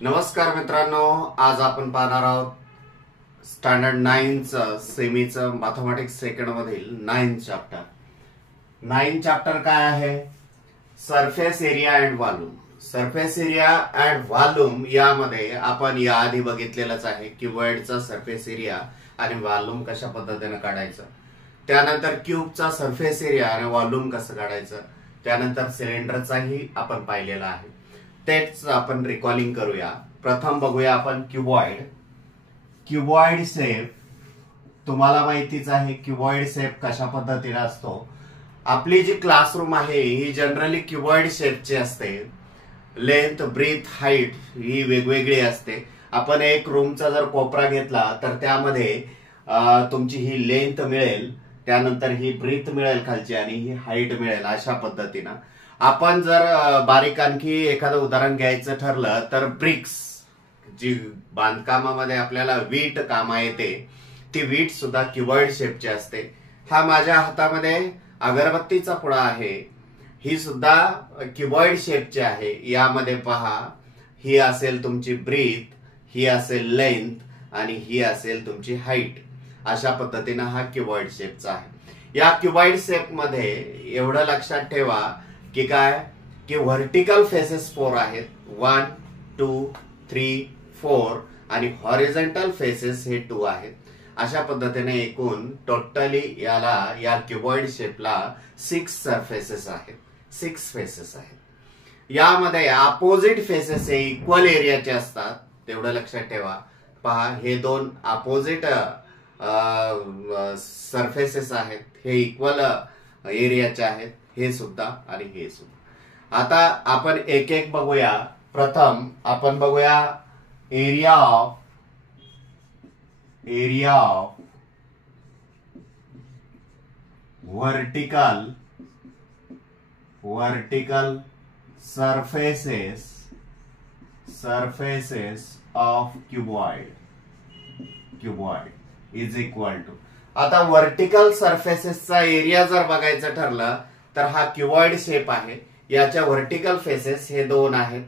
नमस्कार मित्रांनो, आज आपण पाहणार आहोत स्टँडर्ड 9चं सेमीचं मॅथमॅटिक्स सेकंड मधील 9 चॅप्टर. 9 चॅप्टर काय आहे? Surface area and volume. Surface area and volume यामध्ये आपण याआधी बघितलेलंच आहे की वर्ल्डचा सरफेस एरिया आणि व्हॉल्यूम कशा पद्धतीने काढायचं, त्यानंतर क्यूबचा सरफेस एरिया आणि व्हॉल्यूम कसं काढायचं, त्यानंतर सिलेंडरचाही आपण पाहिलेला आहे. तेच आपण रिकॉलिंग करूया. प्रथम बघूया आपण क्युबॉइड. क्युबॉइड शेप तुम्हाला माहितीच आहे. क्युबॉइड शेप कशा पद्धतीने असतो. आपली जी क्लासरूम आहे ही जनरली क्युबॉइड शेपची असते. लेंथ, ब्रीथ, हाईट ही वेगवेगळी असते. आपण एक रूमचा जर कोपरा घेतला तर त्यामध्ये तुमची ही लेंथ मिळेल, त्यानंतर ही ब्रीथ मिळेल खालची आणि ही हाईट मिळेल. अशा पद्धतीनं आपण जर बारीक आणखी एखादं उदाहरण घ्यायचं ठरलं तर ब्रिक्स, जी बांधकामामध्ये आपल्याला वीट कामा येते, ती वीट सुद्धा क्युबॉइड शेपची असते. हा माझ्या हातामध्ये अगरबत्तीचा पुडा आहे, ही सुद्धा क्युबॉइड शेपची आहे. यामध्ये पहा, ही असेल तुमची ब्रीथ, ही असेल लेंथ आणि ही असेल तुमची हाईट. अशा पद्धतीनं हा क्युबॉइड शेपचा आहे. या क्युबॉइड शेप मध्ये एवढं लक्षात ठेवा की काय की व्हर्टिकल फेसेस 4 आहेत, 1 2 3 4 आणि हॉरिझॉन्टल फेसेस हे 2 आहेत. अशा पद्धतीने एकूण टोटली या क्युबॉइड शेपला 6 सरफेसेस आहेत, 6 फेसेस आहेत. यामध्ये अपोजिट फेसेस हे इक्वल एरियाचे असतात, तेवढं लक्षात ठेवा. पहा, हे दोन अपोजिट सरफेसेस आहेत, हे इक्वल एरियाचे आहेत, हे सुद्धा आणि हे सुद्धा. आता आपण एक एक बघूया. प्रथम आपण बघूया area of vertical surfaces of cuboid is equal to. आता वर्टिकल सरफेसेसचा एरिया जर बघायचं ठरलं तर हा क्युबॉइड शेप आहे. याच्या वर्टिकल फेसेस हे 2 आहेत,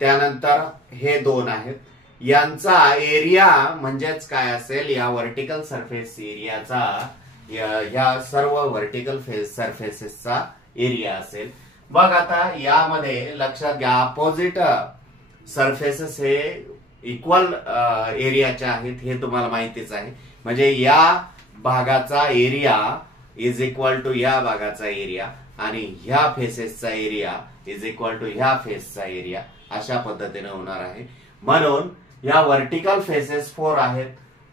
त्यानंतर हे 2 आहेत. यांचा एरिया म्हणजेच काय असेल, या वर्टिकल सरफेस एरियाचा या सर्व वर्टिकल सरफेसेसचा एरिया असेल. बघ, आता यामध्ये लक्षात घ्या, अपोजिट सरफेसेस हे इक्वल एरियाचे आहेत, हे तुम्हाला माहितीच आहे. म्हणजे या भागाचा एरिया इज इक्वल टू या भागाचा एरिया आणि ह्या फेसेसचा एरिया इज इक्वल टू ह्या फेसचा एरिया. अशा पद्धतीने होणार आहे. म्हणून या वर्टिकल फेसेस 4 आहेत.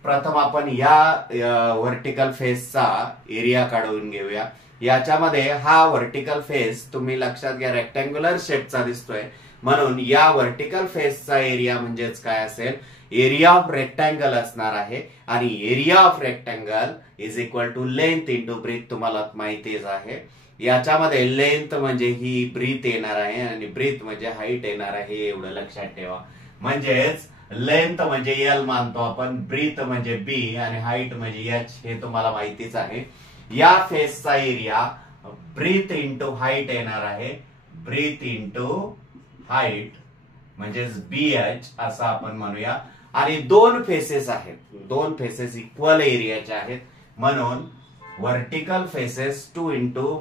प्रथम आपण या वर्टिकल फेसचा एरिया काढून घेऊया. याच्यामध्ये हा वर्टिकल फेस तुम्ही लक्षात घ्या रेक्टँग्युलर शेपचा दिसतोय, म्हणून या वर्टिकल फेसचा एरिया म्हणजेच काय असेल, एरिया ऑफ रेक्टँगल असणार आहे. आणि area of rectangle is equal to length into breadth. तुम्हाला माहितीच आहे. याच्यामध्ये लेंथ म्हणजे ही ब्रीथ येणार आहे आणि ब्रीथ म्हणजे हाईट येणार आहे, एवढं लक्षात ठेवा. म्हणजेच लेंथ म्हणजे एल मानतो आपण, ब्रीथ म्हणजे बी आणि हाईट म्हणजे एच, हे तुम्हाला माहितीच आहे. या फेसचा एरिया ब्रीथ इंटू हाईट येणार आहे. ब्रीथ इंटू हाईट म्हणजेच BH असं आपण म्हणूया. आणि 2 फेसेस आहेत, 2 फेसेस इक्वल एरियाचे आहेत, म्हणून vertical faces 2 into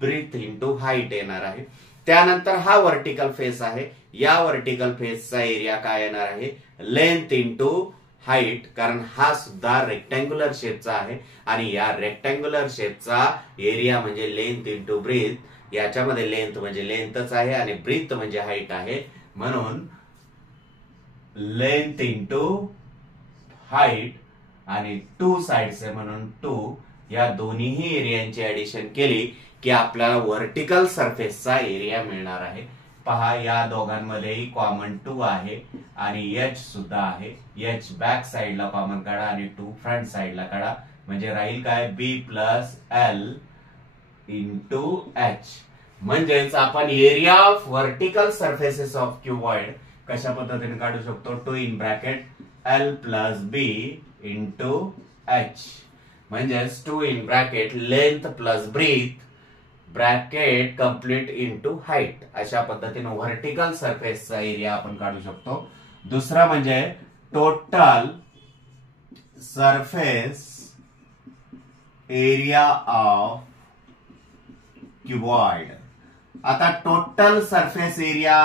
breadth into height येणार आहे. त्यानंतर हा वर्टिकल फेस आहे. या वर्टिकल फेसचा एरिया काय येणार आहे, लेंथ इंटू हाईट, कारण हा सुद्धा रेक्टँग्युलर शेपचा आहे आणि या रेक्टँग्युलर शेपचा एरिया म्हणजे लेंथ इंटू ब्रीथ. याच्यामध्ये लेंथ म्हणजे लेंथच आहे आणि ब्रीथ म्हणजे हाईट आहे, म्हणून लेंथ इंटू हाईट आणि 2 साइड्स आहे म्हणून 2. या दोन्ही एरियांची ऍडिशन केली की आपल्याला वर्टिकल सरफेसचा एरिया मिळणार आहे. पहा, या दोघांमध्येही कॉमन 2 आहे आणि H सुद्धा आहे. H बॅक साइडला कॉमन काढा आणि 2 फ्रंट साइडला काढा, म्हणजे राहील काय, B plus L into H. म्हणजेच आपण area of vertical surfaces of cuboid कशा पद्धतीने काढू शकतो, 2 in bracket L plus B into H. म्हणजेच 2 in bracket length plus breadth, bracket complete into height अशा पद्धतीने व्हर्टिकल सरफेसचा एरिया आपण काढू शकतो. दुसरा म्हणजे total surface area of cuboid. आता टोटल सरफेस एरिया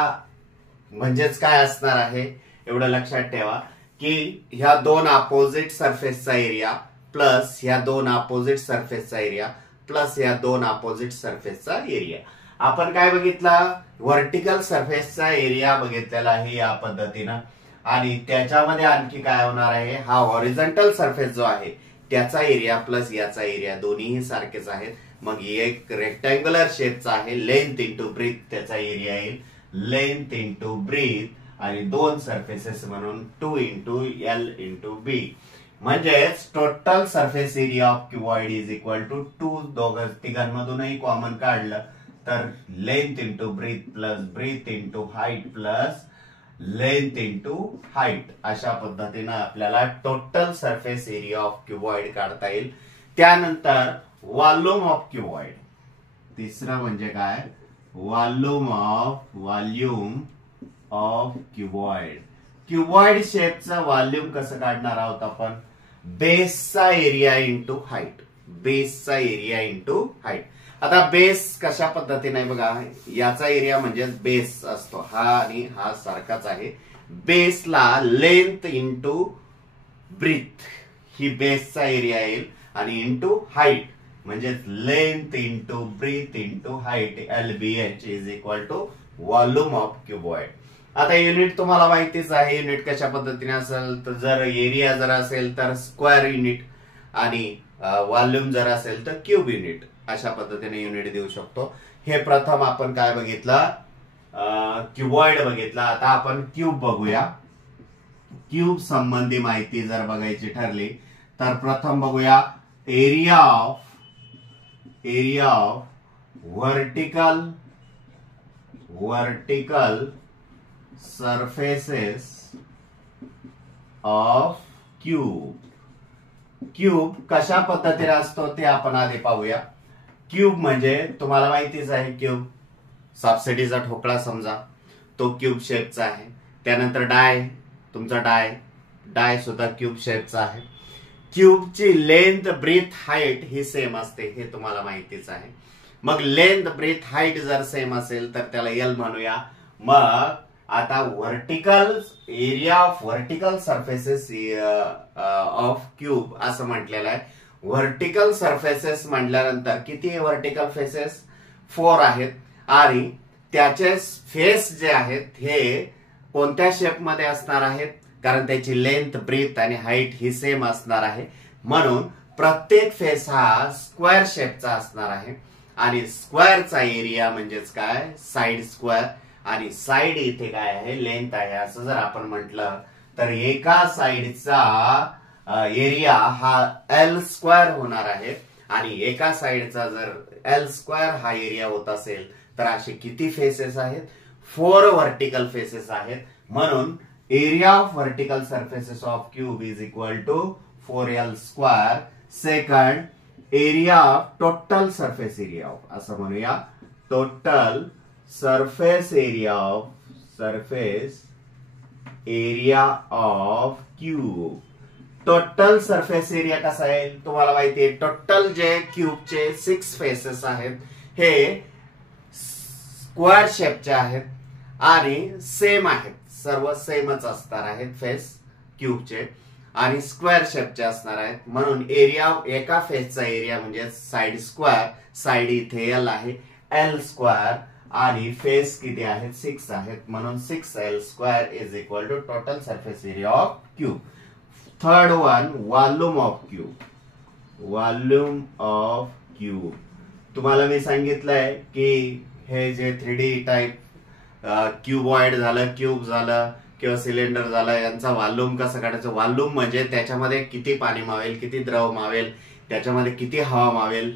म्हणजेच काय असणार आहे एवढं लक्षात ठेवा की ह्या दोन अपोजिट सरफेसचा एरिया प्लस ह्या दोन अपोजिट सरफेसचा एरिया प्लस ह्या दोन अपोजिट सरफेसचा एरिया. आपण काय बघितलं व्हर्टिकल सरफेसचा एरिया बघितलेला आहे या पद्धतीनं आणि त्याच्यामध्ये आणखी काय होणार आहे हा हॉरिझॉन्टल सरफेस जो आहे त्याचा एरिया प्लस याचा एरिया दोन्हीही सारखेच आहेत. मग एक रेक्टँग्युलर शेपचा आहे लेंथ इंटू ब्रीथ त्याचा एरिया येईल लेंथ इंटू ब्रीथ आणि दोन सरफेसेस म्हणून 2 इंटू एल इंटू बी म्हणजेच total surface area of cuboid is equal to 2 तिघांमधूनही कॉमन काढलं तर length into breadth plus breadth into height plus length into height अशा पद्धतीने आपल्याला total surface area of cuboid काढता येईल. त्यानंतर व्हॉल्यूम ऑफ क्युबॉइड. तिसरा म्हणजे काय व्हॉल्यूम ऑफ क्युबॉइड. क्युबॉइड शेपचा व्हॉल्यूम कसं काढणार आहोत आपण बेसचा एरिया इंटू हाईट बेसचा एरिया इंटू हाईट. आता बेस कशा पद्धतीने बघा याचा एरिया म्हणजे बेस असतो हा आणि हा सारखाच आहे. बेसला लेंथ इंटू ब्रीथ ही बेसचा एरिया येईल आणि इंटू हाईट म्हणजे length into breadth into height LBH is equal to volume of cuboid. आता युनिट तुम्हाला माहितीच आहे युनिट कशा पद्धतीने असेल तर जर एरिया जर असेल तर स्क्वेअर युनिट आणि व्हॉल्यूम जर असेल तर क्यूब युनिट अशा पद्धतीने युनिट देऊ शकतो. हे प्रथम आपण काय बघितलं क्युबॉइड बघितला. आता आपण क्यूब बघूया. क्यूब संबंधी माहिती जर बघायची ठरली तर प्रथम बघूया area of vertical surfaces of cube. Cube कशा पद्धतीने असतो ते आपण आधी पाहूया. क्यूब म्हणजे तुम्हाला माहितीच आहे क्यूब सबसिडीचा ठोकळा समजा तो क्यूब शेपचा आहे. त्यानंतर तुमचा डाय सुद्धा क्यूब शेपचा आहे. क्यूबची लेंथ ब्रीथ हाईट ही सेम असते हे तुम्हाला माहितीच आहे. मग लेंथ ब्रीथ हाईट जर सेम असेल तर त्याला एल म्हणूया. मग आता vertical area of vertical surfaces of cube असं म्हटलेलं आहे. व्हर्टिकल सरफेसेस म्हटल्यानंतर किती व्हर्टिकल फेसेस 4 आहेत आणि त्याचे फेस जे आहेत हे कोणत्या शेपमध्ये असणार आहेत कारण त्याची लेंथ ब्रीथ आणि हाईट ही सेम असणार आहे. म्हणून प्रत्येक फेस हा स्क्वेअर शेपचा असणार आहे आणि स्क्वेअरचा एरिया म्हणजेच काय साइड स्क्वेअर आणि साइड इथे काय आहे लेंथ आहे असं जर आपण म्हटलं तर एका साइडचा एरिया हा L स्क्वेअर होणार आहे आणि एका साइडचा जर L स्क्वेअर हा एरिया होत असेल तर असे किती फेसेस आहेत 4 व्हर्टिकल फेसेस आहेत. म्हणून area of vertical surfaces of cube is equal to 4L square. Second area of total surface area of असं म्हणूया total surface area of cube. Total surface area कसा आहे तुम्हाला माहिती आहे. टोटल जे क्यूबचे 6 फेसेस आहेत हे स्क्वेअर शेपचे आहेत आणि सेम आहेत सर्व सेमच असणार आहेत फेस क्यूबचे आणि स्क्वेअर शेपचे असणार आहेत. म्हणून एरिया एका फेसचा एरिया म्हणजे साइड स्क्वेअर साइड इथे L आहे L स्क्वेअर आणि फेस किती आहेत 6 आहेत म्हणून 6L square is equal to total surface area of cube. Third one volume of cube. तुम्हाला मी सांगितलंय की हे जे 3D टाइप क्यूबॉइड झालं क्यूब झालं किंवा सिलेंडर झालं यांचा व्हॉल्यूम कसं काढायचं. व्हॉल्यूम म्हणजे त्याच्यामध्ये किती पाणी मावेल किती द्रव मावेल त्याच्यामध्ये किती हवा मावेल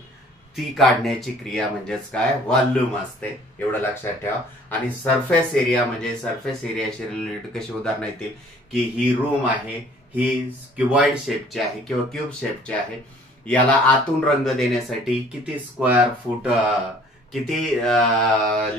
ती काढण्याची क्रिया म्हणजेच काय व्हॉल्यूम असते एवढं लक्षात ठेवा. आणि सरफेस एरिया म्हणजे सरफेस एरियाशी रिलेटेड कशी उदाहरणं येतील की ही रूम आहे ही क्युबॉइड शेपची आहे किंवा क्यूब शेपची आहे. याला आतून रंग देण्यासाठी किती स्क्वेअर फूट किती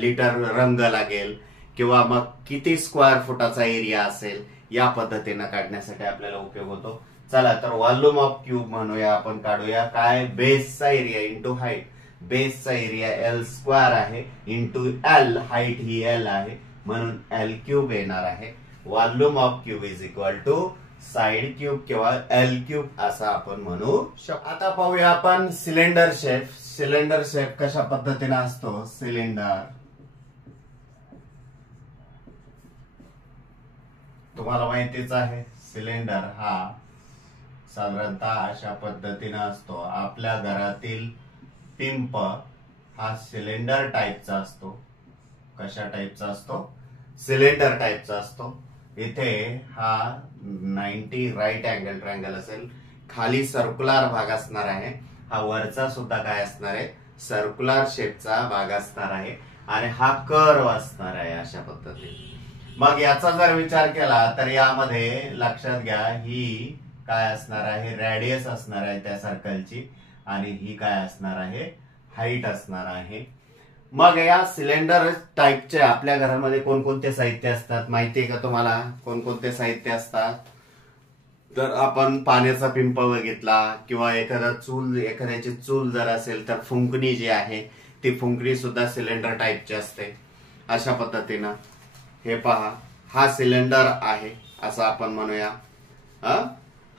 लिटर रंग लागेल किंवा मग किती स्क्वेअर फुटाचा एरिया असेल या पद्धतीनं काढण्यासाठी आपल्याला उपयोग होतो. चला तर व्हॉल्यूम ऑफ क्यूब म्हणूया आपण, काढूया काय, बेसचा एरिया इंटू हाईट. बेसचा एरिया एल स्क्वेअर आहे इंटू एल, हाईट ही एल आहे म्हणून एल क्यूब येणार आहे. Volume of cube is equal to side cube किंवा एल क्यूब असं आपण म्हणू शकतो. आता पाहूया आपण सिलेंडर शेप. सिलेंडर शेप कशा पद्धतीने असतो. सिलेंडर तुम्हाला माहितीच आहे, सिलेंडर हा साधारणतः अशा पद्धतीने असतो. आपल्या घरातील पिंप हा सिलेंडर टाईपचा असतो. कशा टाईपचा असतो. सिलेंडर टाईपचा असतो. इथे हा 90 राईट अँगल ट्रायंगल असेल, खाली सर्क्युलर भाग असणार आहे, हा वरचा सुद्धा काय असणार आहे, सर्क्युलर शेपचा भाग असणार आहे आणि हा कर्व असणार आहे अशा पद्धतीने. मग याचा जर विचार केला तर यामध्ये लक्षात घ्या, ही काय असणार आहे, रेडियस असणार आहे त्या सर्कलची आणि ही काय असणार आहे, हाईट असणार आहे. मग या सिलेंडर टाईपचे आपल्या घरामध्ये कोणकोणते साहित्य असतात माहितीये का तुम्हाला. कोणकोणते साहित्य असतात तर आपण पाण्याचा पिंप बघितला किंवा एखाद्याची चूल जर असेल तर फुंकणी जी आहे ती फुंकणी सुद्धा सिलेंडर टाईपची असते. अशा पद्धतीनं हे पहा, हा सिलेंडर आहे असं आपण म्हणूया.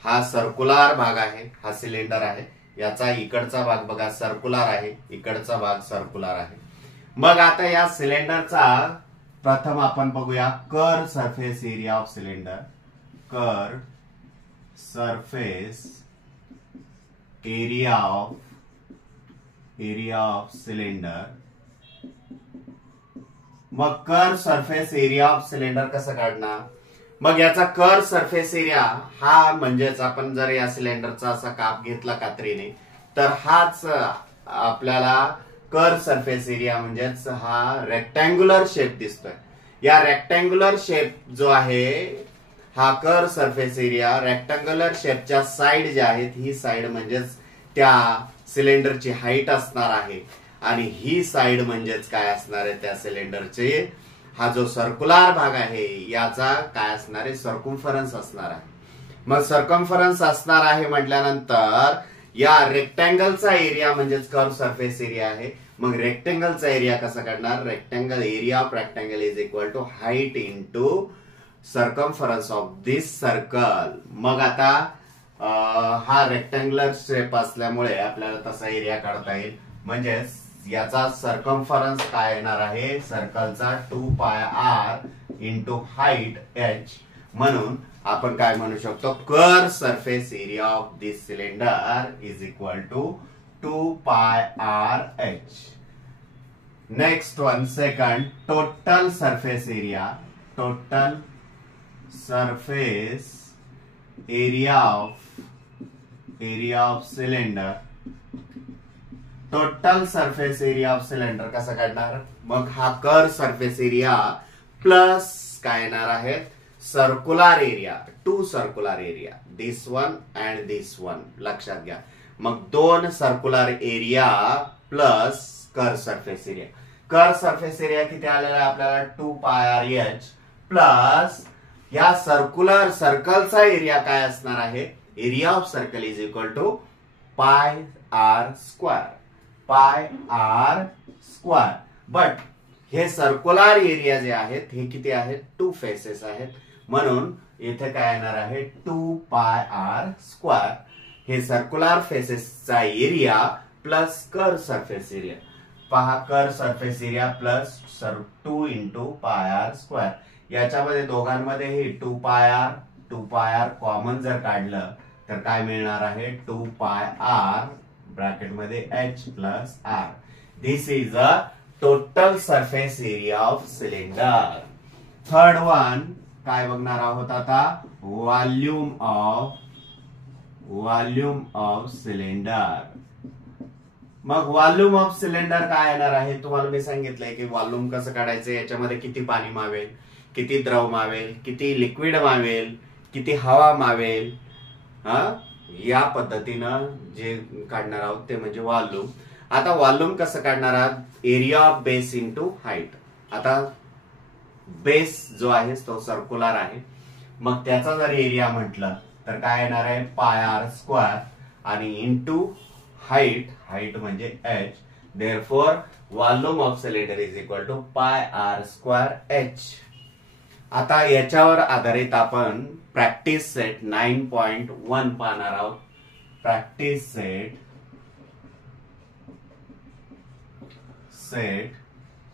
हा सर्क्युलर भाग आहे, हा सिलेंडर आहे. याचा इकडचा भाग बघा सर्क्युलर आहे, इकडचा भाग सर्क्युलर आहे. मग आता या सिलेंडरचा प्रथम आपण बघूया curve surface area of cylinder. Curve surface area of cylinder. मग curve surface area of cylinder कसं काढणार. मग याचा कर्व सरफेस एरिया हा म्हणजेच आपण जर या सिलेंडरचा असा काप घेतला कात्रीने तर हाच आपल्याला कर्व सरफेस एरिया म्हणजेच हा रेक्टँग्युलर शेप दिसतोय. या रेक्टँग्युलर शेप जो आहे हा कर्व सरफेस एरिया, रेक्टँग्युलर शेपच्या साइड ज्या आहेत ही साइड म्हणजेच त्या सिलेंडरची हाईट असणार आहे आणि ही साइड म्हणजेच काय असणार आहे त्या सिलेंडरचे हा जो सर्क्युलर भाग आहे याचा काय असणार आहे, सर्कम्फरन्स असणार आहे. मग सर्कम्फरन्स असणार आहे म्हटल्यानंतर या रेक्टँगलचा एरिया म्हणजेच कर्व सरफेस एरिया आहे. मग रेक्टँगलचा एरिया कसा काढणार. Rectangle area of rectangle is equal to height into circumference of this circle. मग आता हा रेक्टँग्युलर शेप असल्यामुळे आपल्याला तसा एरिया काढता येईल. म्हणजेच याचा सर्कम्फरन्स काय येणार आहे, सर्कलचा 2πr इंटू हाईट h. म्हणून आपण काय म्हणू शकतो, curve surface area of this cylinder is equal to 2πrh. Next one, second, total surface area. Total surface area of cylinder. Total surface area of cylinder कसा काढणार. मग हा कर्व सरफेस एरिया प्लस काय येणार आहे, circular area, two circular area, this one and this one. लक्षात घ्या. मग दोन circular area plus curve surface area. Curve surface area किती आलेला आहे आपल्याला, 2πrh प्लस या सर्कलचा एरिया काय असणार आहे, area of circle is equal to πr square. πr square. But हे सर्क्युलर एरिया जे आहेत हे किती आहेत, 2 फेसेस आहेत म्हणून इथे काय येणार आहे 2πr स्क्वेअर. हे सर्क्युलर फेसेसचा area plus curve surface area. पहा, curve surface area plus 2 into πr square. याच्यामध्ये दोघांमध्ये हे 2πr कॉमन जर काढलं तर काय मिळणार आहे, 2πr ब्रॅकेट मध्ये h plus r. This is a total surface area of cylinder. Third one काय बघणार आहोत आता, व्हॉल्यूम ऑफ सिलेंडर. मग व्हॉल्यूम ऑफ सिलेंडर काय येणार आहे, तुम्हाला मी सांगितलंय की व्हॉल्यूम कसं काढायचं, याच्यामध्ये किती पाणी मावेल, किती द्रव मावेल, किती लिक्विड मावेल, किती हवा मावेल, या पद्धतीनं जे काढणार आहोत ते म्हणजे व्हॉल्यूम. आता वॉल्यूम कसं काढणार आहात? Area of base into height. आता बेस जो आहे तो सर्क्युलर आहे, मग त्याचा जर एरिया म्हटलं तर काय येणार आहे? पाय आर स्क्वेअर आणि इंटू हाईट, हाईट म्हणजे h. Therefore volume of cylinder is equal to pi R square h. आता याच्यावर आधारित आपण प्रॅक्टिस सेट 9.1 पाहणार आहोत. प्रॅक्टिस सेट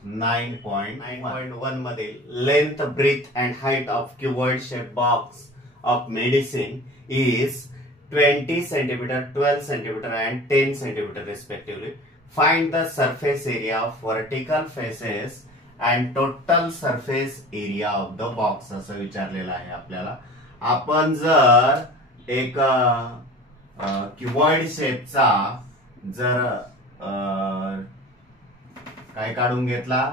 9.1 मध्ये length, breadth and height of cuboid shape box of medicine is 20 centimeter, 12 centimeter and 10 centimeter respectively. Find the surface area of vertical faces and total surface area of the box असं विचारलेलं आहे आपल्याला. आपण जर एक cuboid शेपचा जर काय काढून घेतला,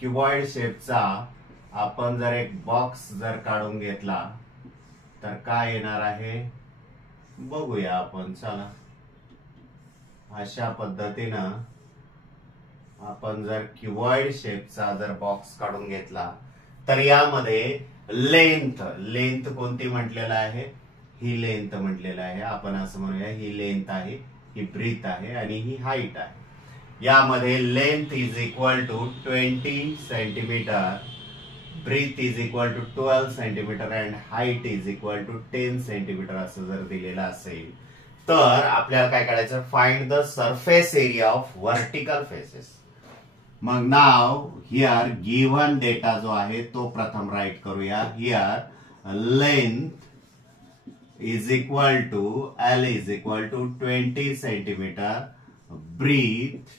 क्युबॉइड शेपचा आपण जर एक बॉक्स जर काढून घेतला तर काय येणार आहे बघूया आपण. चला, अशा पद्धतीनं आपण जर क्युबॉइड शेपचा जर बॉक्स काढून घेतला तर यामध्ये लेंथ, लेंथ कोणती म्हटलेलं आहे? ही लेंथ म्हटलेलं आहे. आपण असं म्हणूया ही लेंथ आहे, ही ब्रीथ आहे आणि ही हाईट आहे. यामध्ये length is equal to 20 centimetre, breadth is equal to 12 centimetre and height is equal to 10 centimetre असं जर दिलेलं असेल तर आपल्याला काय करायचं? Find the surface area of vertical faces. मग नाव हिअर गिव्हन डेटा जो आहे तो प्रथम राईट करूया. Here length is equal to L is equal to 20 centimetre, breadth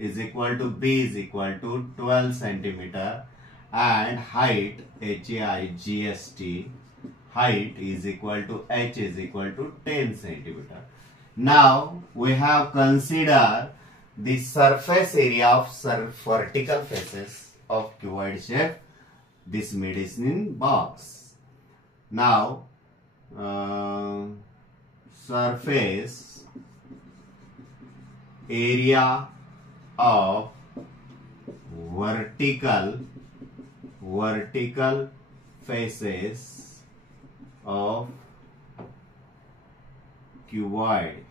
is equal to B is equal to 12 centimeter and height HIGST, height is equal to H is equal to 10 centimeter. Now we have considered the surface area of vertical faces of cuboid shape this medicine box. Now surface area of vertical faces of cuboid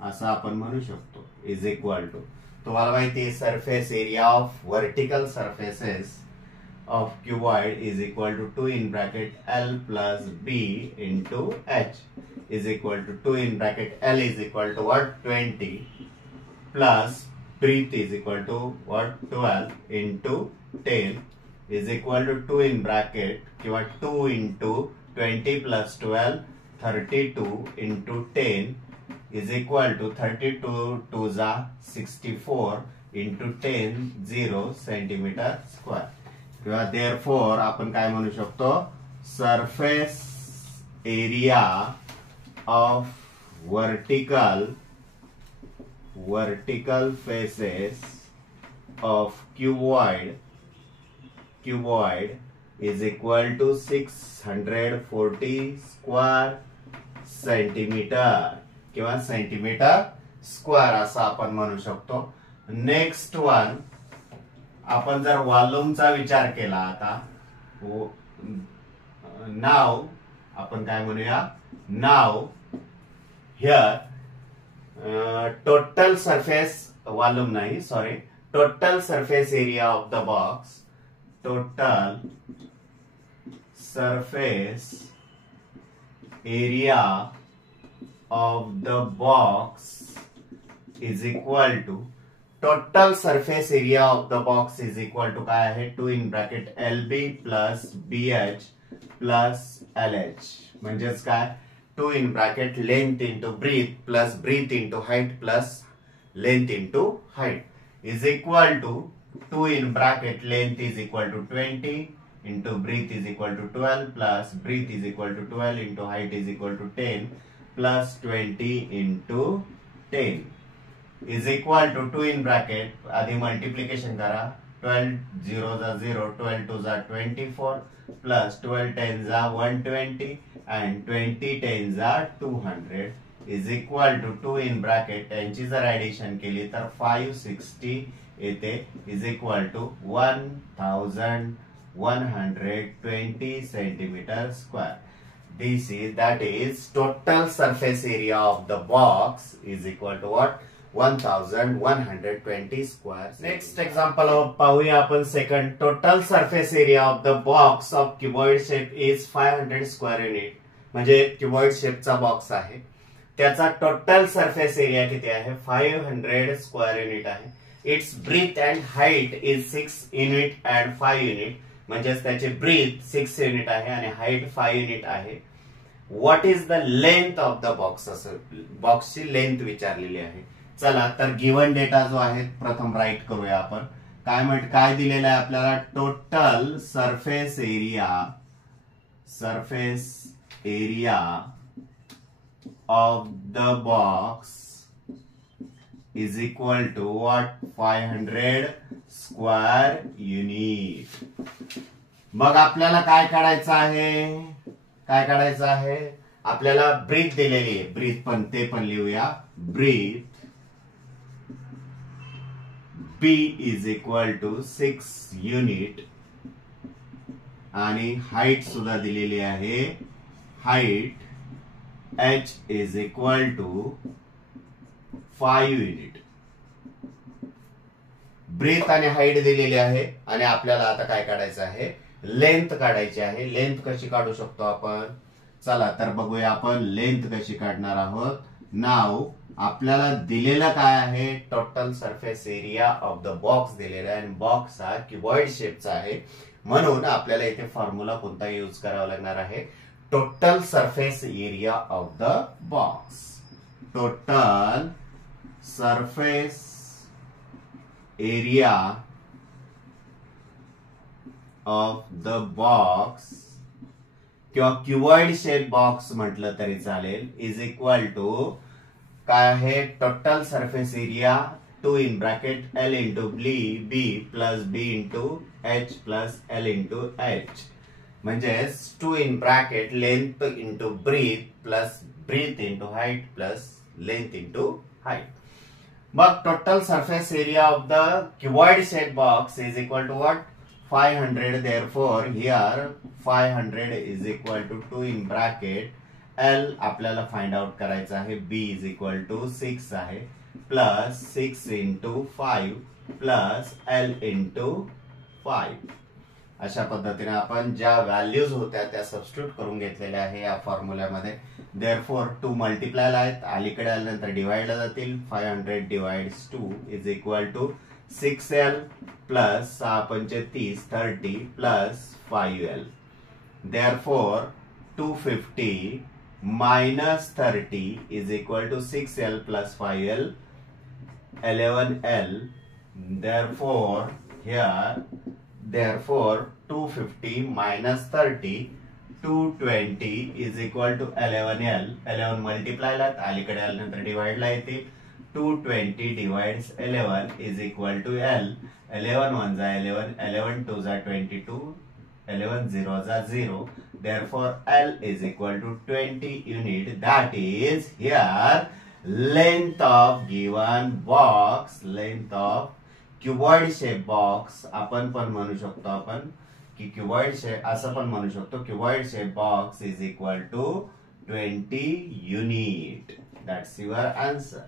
असं आपण म्हणू शकतो is equal to. तुम्हाला माहिती आहे surface area of vertical surfaces of cuboid is equal to 2 in bracket L plus B into H is equal to 2 in bracket L is equal to what? 20 plus breath is equal to what? 12 into 10 is equal to 2 in bracket किंवा 2 into 20 plus 12 32 into 10 is equal to 32 2 जा 64 into 10 0 centimeter square. किंवा therefore आपण काय म्हणू शकतो? Surface area of vertical faces of cuboid is equal to 640 square centimetre किंवा centimetre square असं आपण म्हणू शकतो. नेक्स्ट वन, आपण जर वॉल्यूमचा विचार केला आता नाव आपण काय म्हणूया? नाव हिअर टोटल सरफेस वॉल्यूम नाही sorry total surface area of the box, total surface area of the box is equal to total surface area of the box is equal to काय आहे? 2 in bracket LB plus BH plus LH म्हणजेच काय? 2 in bracket length into breadth plus breadth into height plus length into height is equal to 2 in bracket length is equal to 20 into breadth is equal to 12 plus breadth is equal to 12 into height is equal to 10 plus 20 into 10 is equal to 2 in bracket आधी multiplication करा 12 0 जा 0 12 2 जा 24 plus 12 10 जा 120 and 20 10 जा 200 is equal to 2 in bracket यांची जर addition केली तर 560 येते is equal to 1120 centimetre square. that is total surface area of the box is equal to what? 1120 square. Next example पाहूया आपण second. Total surface area of the box of cuboid shape is 500 square unit. म्हणजे cuboid shape चा box आहे, त्याचा total surface area किती आहे? 500 square unit आहे. It's breadth and height is 6 unit and 5 unit. म्हणजेच त्याची ब्रीथ 6 युनिट आहे आणि हाईट 5 युनिट आहे. What is the length of the box? असं बॉक्सची लेंथ विचारलेली आहे. चला तर गिवन डेटा जो आहे प्रथम राईट करूया आपण. काय दिलेलं आहे आपल्याला? Total surface area of the box is equal to what? 500 square unit. मग आपल्याला काय काढायचं आहे? आपल्याला ब्रीथ दिलेली आहे. ब्रीथ पण ते पण लिहूया. Breadth B is equal to 6 unit आणि हाईट सुद्धा दिलेली आहे. Height H is equal to 5 unit. Breadth आणि हाईट दिलेली आहे आणि आपल्याला आता काय काढायचं आहे? लेंथ काढायची आहे. लेंथ कशी काढू शकतो आपण? चला तर बघूया आपण लेंथ कशी काढणार आहोत. नाव आपल्याला दिलेलं काय आहे? Total surface area of the box दिलेला आहे आणि बॉक्स हा क्युबॉइड शेपचा आहे. म्हणून आपल्याला इथे फॉर्म्युला कोणता यूज करावा लागणार आहे? Total surface area of the box. Total surface area of the box किंवा क्युबॉइड शेप बॉक्स म्हटलं तरी चालेल इज इक्वल टू काय आहे? Total surface area 2 in bracket L into B plus B into H plus L into H. म्हणजेच 2 in bracket length into breadth plus breadth into height plus length into height. मग total surface area of the cuboid shape box is equal to what? 500. Therefore here 500 is equal to 2 in bracket L आपल्याला find out करायचं आहे. B is equal to 6 आहे plus 6 into 5 plus L into 5. अशा पद्धतीने आपण ज्या values होत्या त्या सबस्टिट्यूट करून घेतलेल्या आहे या फॉर्म्युल्यामध्ये. देअरफॉर 2 मल्टिप्लाय आहेत, अलीकडे आल्यानंतर डिवाइडला जातील. 500 divides 2 is equal to 6L plus 6 पंचे 30 plus 5L. Therefore 250 minus 30 is equal to 6L plus 5L 11L. Therefore 250 minus 30 220 is equal to 11L. 11 multiply ला अलीकडे आल्यानंतर डिवाइड ला येते. 220 divides 11 is equal to L. 11 1 जा 11, 11 2 जा 22, 11 0 जा 0. Therefore L is equal to 20 unit. That is here length of given box, length of cuboid shape box आपण पण म्हणू शकतो. आपण की क्युबॉइड शेप असं पण म्हणू शकतो. Cuboid shape box is equal to 20 unit. That's your answer.